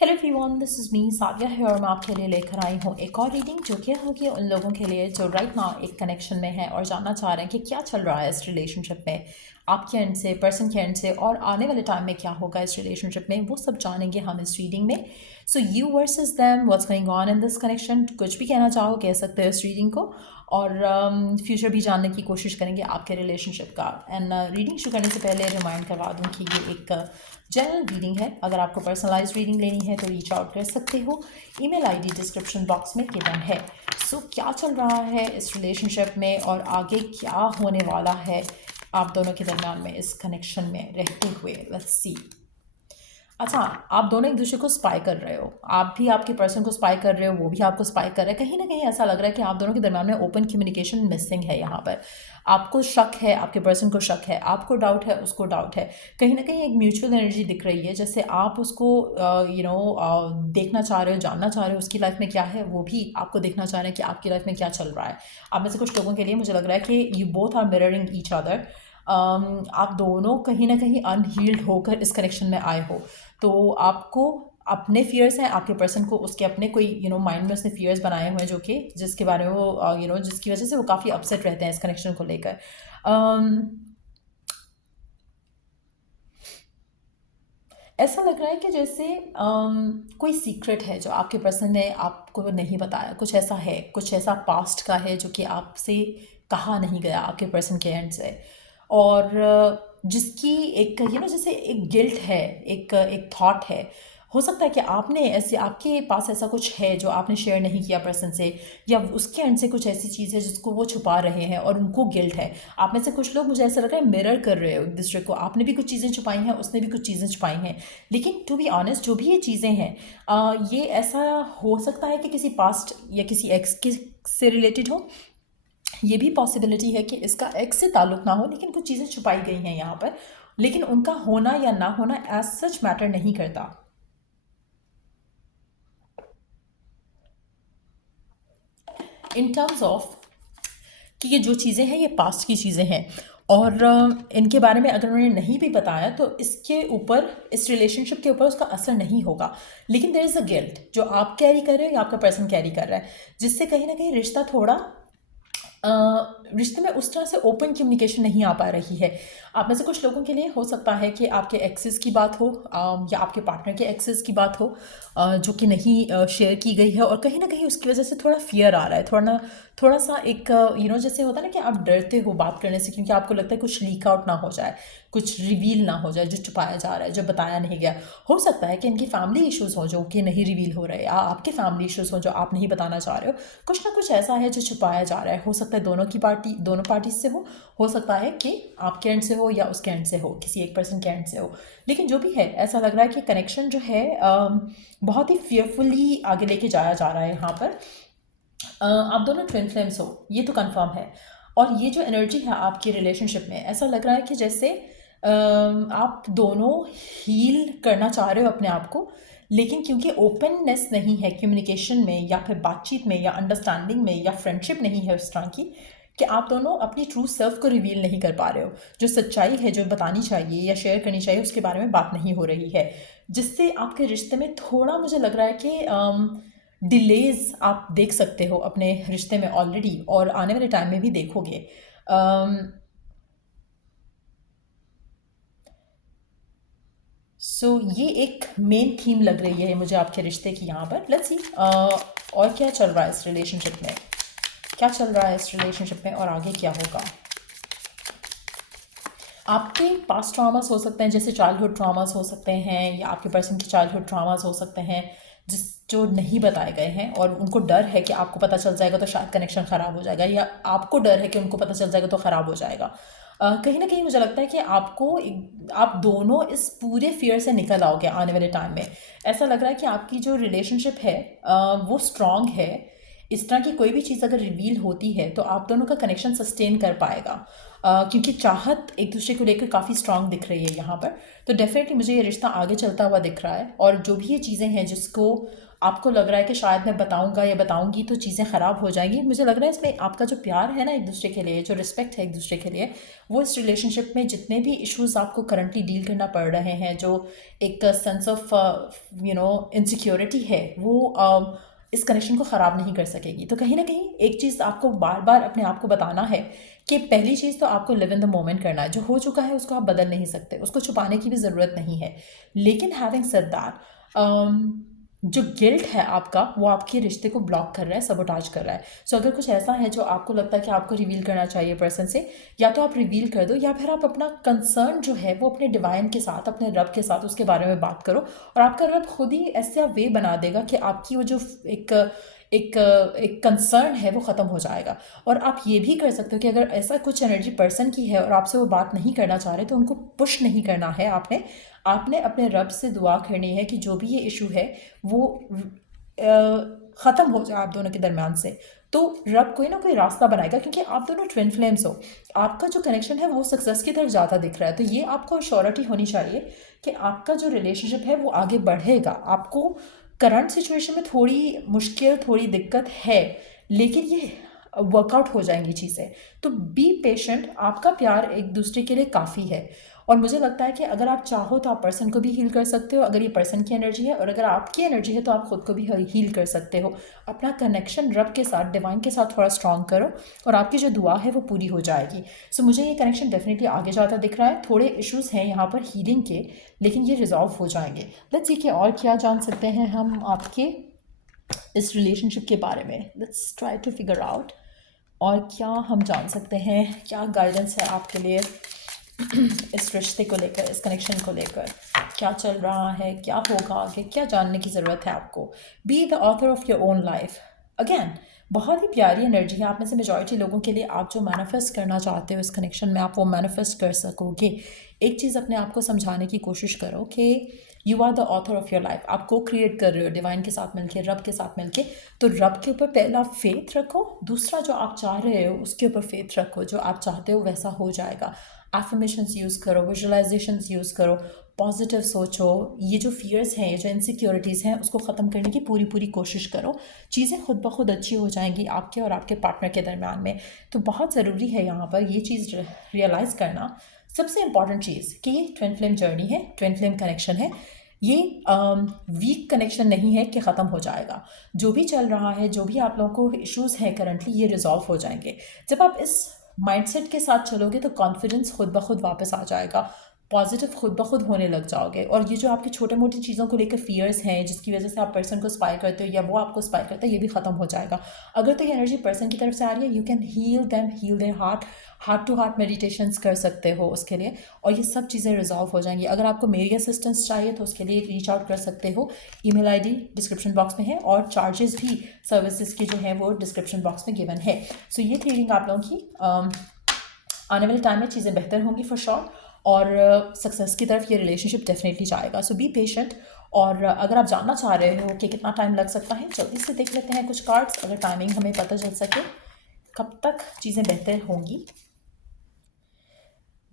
Hello everyone, this is me Savia है और मैं आपके लिए लेकर आई हूँ एक और रीडिंग जो कि होगी उन लोगों के लिए जो राइट नाउ एक कनेक्शन में है और जानना चाह रहे हैं कि क्या चल रहा है इस रिलेशनशिप में, आपके एंड से, पर्सन के एंड से, और आने वाले टाइम में क्या होगा इस रिलेशनशिप में, वो सब जानेंगे हम इस रीडिंग में। So you versus them, what's going on in this connection, कुछ भी कहना चाहो कह सकते हो इस रीडिंग को। और फ्यूचर भी जानने की कोशिश करेंगे आपके रिलेशनशिप का। एंड रीडिंग शुरू करने से पहले रिमाइंड करवा दूँ कि ये एक जनरल रीडिंग है। अगर आपको पर्सनलाइज रीडिंग लेनी है तो रीच आउट कर सकते हो। ईमेल आईडी डिस्क्रिप्शन बॉक्स में गिवन है। सो क्या चल रहा है इस रिलेशनशिप में और आगे क्या होने वाला है आप दोनों के दरमियान में इस कनेक्शन में रहते हुए, लेट्स सी। अच्छा, आप दोनों एक दूसरे को स्पाई कर रहे हो, आप भी आपके पर्सन को स्पाई कर रहे हो, वो भी आपको स्पाई कर रहा है। कहीं ना कहीं ऐसा लग रहा है कि आप दोनों के दरम्यान में ओपन कम्युनिकेशन मिसिंग है। यहाँ पर आपको शक है, आपके पर्सन को शक है, आपको डाउट है, उसको डाउट है। कहीं ना कहीं एक म्यूचुअल एनर्जी दिख रही है, जैसे आप उसको देखना चाह रहे हो, जानना चाह रहे हो उसकी लाइफ में क्या है, वो भी आपको देखना चाह रहे हैं कि आपकी लाइफ में क्या चल रहा है। आप में से कुछ लोगों के लिए मुझे लग रहा है कि you both are mirroring each other. आप दोनों कहीं ना कहीं अनहील्ड होकर इस कनेक्शन में आए हो। तो आपको अपने फियर्स हैं, आपके पर्सन को उसके अपने कोई माइंड में उसने फियर्स बनाए हुए हैं जो कि जिसके बारे में वो जिसकी वजह से वो काफ़ी अपसेट रहते हैं इस कनेक्शन को लेकर। ऐसा लग रहा है कि जैसे कोई सीक्रेट है जो आपके पर्सन ने आपको नहीं बताया। कुछ ऐसा है, कुछ ऐसा पास्ट का है जो कि आपसे कहा नहीं गया आपके पर्सन के एंड से। और जिसकी एक जैसे एक गिल्ट है, एक एक थॉट है। हो सकता है कि आपने ऐसे, आपके पास ऐसा कुछ है जो आपने शेयर नहीं किया पर्सन से, या उसके एंड से कुछ ऐसी चीज़ है जिसको वो छुपा रहे हैं और उनको गिल्ट है। आप में से कुछ लोग, मुझे ऐसा लग रहा है, मिरर कर रहे हो एक दूसरे को। आपने भी कुछ चीज़ें छुपाई हैं, उसने भी कुछ चीज़ें छुपाई हैं। लेकिन टू बी ऑनेस्ट, जो भी ये चीज़ें हैं, ये ऐसा हो सकता है कि किसी पास्ट या किसी एक्स के से रिलेटेड हो। ये भी पॉसिबिलिटी है कि इसका एक्स से ताल्लुक़ ना हो, लेकिन कुछ चीज़ें छुपाई गई हैं यहाँ पर। लेकिन उनका होना या ना होना एज सच मैटर नहीं करता। इन टर्म्स ऑफ कि ये जो चीज़ें हैं ये पास्ट की चीज़ें हैं, और इनके बारे में अगर उन्होंने नहीं भी बताया तो इसके ऊपर, इस रिलेशनशिप के ऊपर उसका असर नहीं होगा। लेकिन देयर इज़ अ गिल्ट जो आप कैरी कर रहे हो या आपका पर्सन कैरी कर रहा है, जिससे कहीं ना कहीं रिश्ता थोड़ा रिश्ते में उस तरह से ओपन कम्युनिकेशन नहीं आ पा रही है। आप में से कुछ लोगों के लिए हो सकता है कि आपके एक्सेस की बात हो, या आपके पार्टनर के एक्सेस की बात हो, जो कि नहीं शेयर की गई है, और कहीं ना कहीं उसकी वजह से थोड़ा फियर आ रहा है, थोड़ा सा एक जैसे होता है ना कि आप डरते हो बात करने से, क्योंकि आपको लगता है कुछ लीक आउट ना हो जाए, कुछ रिवील ना हो जाए जो छुपाया जा रहा है, जो बताया नहीं गया। हो सकता है कि इनकी फैमिली इश्यूज़ हो जो कि नहीं रिवील हो रहे, या आपके फैमिली इश्यूज़ हो जो आप नहीं बताना चाह रहे हो। कुछ ना कुछ ऐसा है जो छुपाया जा रहा है। हो सकता है दोनों पार्टी से हो सकता है कि आपके एंड से हो या उसके एंड से हो, किसी एक पर्सन के एंड से हो। लेकिन जो भी है, ऐसा लग रहा है कि कनेक्शन जो है बहुत ही फियरफुली आगे लेके जाया जा रहा है यहाँ पर। आप दोनों ट्विन फ्लेम्स हो, ये तो कंफर्म है। और ये जो एनर्जी है आपकी रिलेशनशिप में, ऐसा लग रहा है कि जैसे आप दोनों हील करना चाह रहे हो अपने आप को, लेकिन क्योंकि ओपननेस नहीं है कम्युनिकेशन में, या फिर बातचीत में, या अंडरस्टैंडिंग में, या फ्रेंडशिप नहीं है उस तरह की, कि आप दोनों अपनी ट्रू सेल्फ को रिवील नहीं कर पा रहे हो। जो सच्चाई है, जो बतानी चाहिए या शेयर करनी चाहिए, उसके बारे में बात नहीं हो रही है, जिससे आपके रिश्ते में थोड़ा, मुझे लग रहा है कि डिलेज आप देख सकते हो अपने रिश्ते में ऑलरेडी, और आने वाले टाइम में भी देखोगे। सो ये एक मेन थीम लग रही है मुझे आपके रिश्ते की यहाँ पर। लेट्स सी और क्या चल रहा है इस रिलेशनशिप में, क्या चल रहा है इस रिलेशनशिप में, और आगे क्या होगा। आपके पास्ट ट्रॉमास हो सकते हैं, जैसे चाइल्डहुड ट्रॉमास हो सकते हैं, या आपके पर्सन के चाइल्डहुड ट्रॉमास हो सकते हैं जो नहीं बताए गए हैं, और उनको डर है कि आपको पता चल जाएगा तो शायद कनेक्शन ख़राब हो जाएगा, या आपको डर है कि उनको पता चल जाएगा तो ख़राब हो जाएगा। कहीं ना कहीं मुझे लगता है कि आप दोनों इस पूरे फियर से निकल आओगे आने वाले टाइम में। ऐसा लग रहा है कि आपकी जो रिलेशनशिप है वो स्ट्रांग है। इस तरह की कोई भी चीज़ अगर रिवील होती है तो आप दोनों का कनेक्शन सस्टेन कर पाएगा, क्योंकि चाहत एक दूसरे को लेकर काफ़ी स्ट्रांग दिख रही है यहाँ पर। तो डेफिनेटली मुझे ये रिश्ता आगे चलता हुआ दिख रहा है, और जो भी ये चीज़ें हैं जिसको आपको लग रहा है कि शायद मैं बताऊंगा या बताऊंगी तो चीज़ें ख़राब हो जाएंगी, मुझे लग रहा है इसमें आपका जो प्यार है ना एक दूसरे के लिए, जो रिस्पेक्ट है एक दूसरे के लिए, वो इस रिलेशनशिप में जितने भी इश्यूज आपको करंटली डील करना पड़ रहे हैं, जो एक सेंस ऑफ इनसिक्योरिटी है, वो इस कनेक्शन को ख़राब नहीं कर सकेगी। तो कहीं ना कहीं एक चीज़ आपको बार बार अपने आप को बताना है कि पहली चीज़ तो आपको लिव इन द मोमेंट करना है। जो हो चुका है उसको आप बदल नहीं सकते, उसको छुपाने की भी ज़रूरत नहीं है। लेकिन हैविंग सेड दैट, जो गिल्ट है आपका वो आपके रिश्ते को ब्लॉक कर रहा है, सबोटाज कर रहा है। सो अगर कुछ ऐसा है जो आपको लगता है कि आपको रिवील करना चाहिए पर्सन से, या तो आप रिवील कर दो, या फिर आप अपना कंसर्न जो है वो अपने डिवाइन के साथ, अपने रब के साथ उसके बारे में बात करो, और आपका रब खुद ही ऐसा वे बना देगा कि आपकी वो जो एक एक एक कंसर्न है वो ख़त्म हो जाएगा। और आप ये भी कर सकते हो कि अगर ऐसा कुछ एनर्जी पर्सन की है और आपसे वो बात नहीं करना चाह रहे, तो उनको पुश नहीं करना है। आपने आपने अपने रब से दुआ करनी है कि जो भी ये इशू है वो ख़त्म हो जाए आप दोनों के दरमियान से। तो रब कोई ना कोई रास्ता बनाएगा, क्योंकि आप दोनों ट्विन फ्लेम्स हो। आपका जो कनेक्शन है वो सक्सेस की तरफ ज़्यादा दिख रहा है। तो ये आपको श्योरिटी होनी चाहिए कि आपका जो रिलेशनशिप है वो आगे बढ़ेगा। आपको करंट सिचुएशन में थोड़ी मुश्किल, थोड़ी दिक्कत है, लेकिन ये वर्कआउट हो जाएंगी चीज़ें। तो बी पेशेंट, आपका प्यार एक दूसरे के लिए काफ़ी है। और मुझे लगता है कि अगर आप चाहो तो आप पर्सन को भी हील कर सकते हो, अगर ये पर्सन की एनर्जी है, और अगर आपकी एनर्जी है तो आप खुद को भी हील कर सकते हो। अपना कनेक्शन रब के साथ, डिवाइन के साथ थोड़ा स्ट्रॉन्ग करो, और आपकी जो दुआ है वो पूरी हो जाएगी। सो मुझे ये कनेक्शन डेफिनेटली आगे जाता दिख रहा है। थोड़े इश्यूज़ हैं यहाँ पर हीलिंग के, लेकिन ये रिजॉल्व हो जाएंगे। लेट्स सी कि और क्या जान सकते हैं हम आपके इस रिलेशनशिप के बारे में। Let's try to figure out और क्या हम जान सकते हैं, क्या गाइडेंस है आपके लिए इस रिश्ते को लेकर, इस कनेक्शन को लेकर। क्या चल रहा है, क्या होगा आगे, क्या जानने की ज़रूरत है आपको। Be the author of your own life. Again बहुत ही प्यारी एनर्जी है। आप में से मेजॉरिटी लोगों के लिए आप जो मैनिफेस्ट करना चाहते हो इस कनेक्शन में, आप वो मैनिफेस्ट कर सकोगे। एक चीज़ अपने आप को समझाने की कोशिश करो कि you are the author of your life. आप को क्रिएट कर रहे हो डिवाइन के साथ मिलके, रब के साथ मिलके। तो रब के ऊपर पहला फेथ रखो, दूसरा जो आप चाह रहे हो उसके ऊपर फेथ रखो। जो आप चाहते हो वैसा हो जाएगा। एफर्मेशंस यूज़ करो, विजुअलाइजेशंस यूज़ करो, पॉजिटिव सोचो। ये जो फियर्स हैं, ये जो इनसिक्योरिटीज़ हैं, उसको ख़त्म करने की पूरी पूरी कोशिश करो। चीज़ें खुद ब खुद अच्छी हो जाएंगी आपके और आपके पार्टनर के दरमियान में। तो बहुत ज़रूरी है यहाँ पर ये चीज़ रियलाइज़ करना, सबसे इम्पॉर्टेंट चीज़, कि ये ट्विन फ्लेम जर्नी है, ट्विन फ्लेम कनेक्शन है। ये वीक कनेक्शन नहीं है कि ख़त्म हो जाएगा। जो भी चल रहा है, जो भी आप लोगों को इश्यूज़ हैं करंटली, ये रिजॉल्व हो जाएंगे। जब आप इस माइंडसेट के साथ चलोगे तो कॉन्फिडेंस खुद ब खुद वापस आ जाएगा, पॉजिटिव खुद ब खुद होने लग जाओगे। और ये जो आपकी छोटे मोटी चीज़ों को लेकर फियर्स हैं, जिसकी वजह से आप पर्सन को स्पाई करते हो या वो आपको स्पाई करता है, ये भी ख़त्म हो जाएगा। अगर तो ये एनर्जी पर्सन की तरफ से आ रही है, you can heal them, heal their heart to heart meditations कर सकते हो उसके लिए, और ये सब चीज़ें रिजॉल्व हो जाएंगी। अगर आपको मेरी असिस्टेंस चाहिए तो उसके लिए रीच आउट कर सकते हो। ईमेल आईडी डिस्क्रिप्शन बॉक्स में है, और चार्जेस भी सर्विसेज के जो हैं वो डिस्क्रिप्शन बॉक्स में गिवन है। सो ये थी रीडिंग आप लोगों की। आने वाले टाइम में चीज़ें बेहतर होंगी फॉर श्योर, और सक्सेस की तरफ ये रिलेशनशिप डेफिनेटली जाएगा। सो बी पेशेंट। और अगर आप जानना चाह रहे हो कि कितना टाइम लग सकता है, जल्दी से देख लेते हैं कुछ कार्ड्स, अगर टाइमिंग हमें पता चल सके कब तक चीज़ें बेहतर होंगी।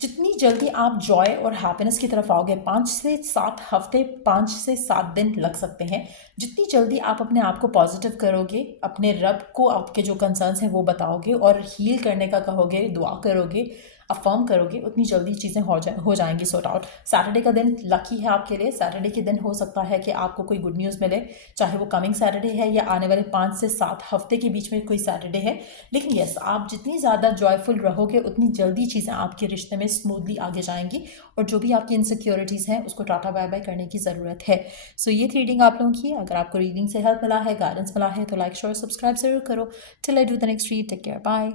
जितनी जल्दी आप जॉय और हैप्पीनेस की तरफ आओगे, 5 से 7 हफ्ते, 5 से 7 दिन लग सकते हैं। जितनी जल्दी आप अपने आप को पॉजिटिव करोगे, अपने रब को आपके जो कंसर्न्स हैं वो बताओगे और हील करने का कहोगे, दुआ करोगे, अफर्म करोगे, उतनी जल्दी चीज़ें हो जाएंगी सॉर्ट आउट। सैटरडे का दिन लकी है आपके लिए। सैटरडे के दिन हो सकता है कि आपको कोई गुड न्यूज़ मिले, चाहे वो कमिंग सैटरडे है या आने वाले 5 से 7 हफ्ते के बीच में कोई सैटरडे है। लेकिन यस, आप जितनी ज़्यादा जॉयफुल रहोगे, उतनी जल्दी चीज़ें आपके रिश्ते में स्मूथली आगे जाएंगी, और जो भी आपकी इनसिक्योरिटीज़ हैं उसको टाटा बाय बाय करने की ज़रूरत है। सो ये थी रीडिंग आप लोगों की। अगर आपको रीडिंग से हेल्प मिला है, गाइडेंस मिला है, तो लाइक शेयर सब्सक्राइब ज़रूर करो। Till I do the next read, take care, bye.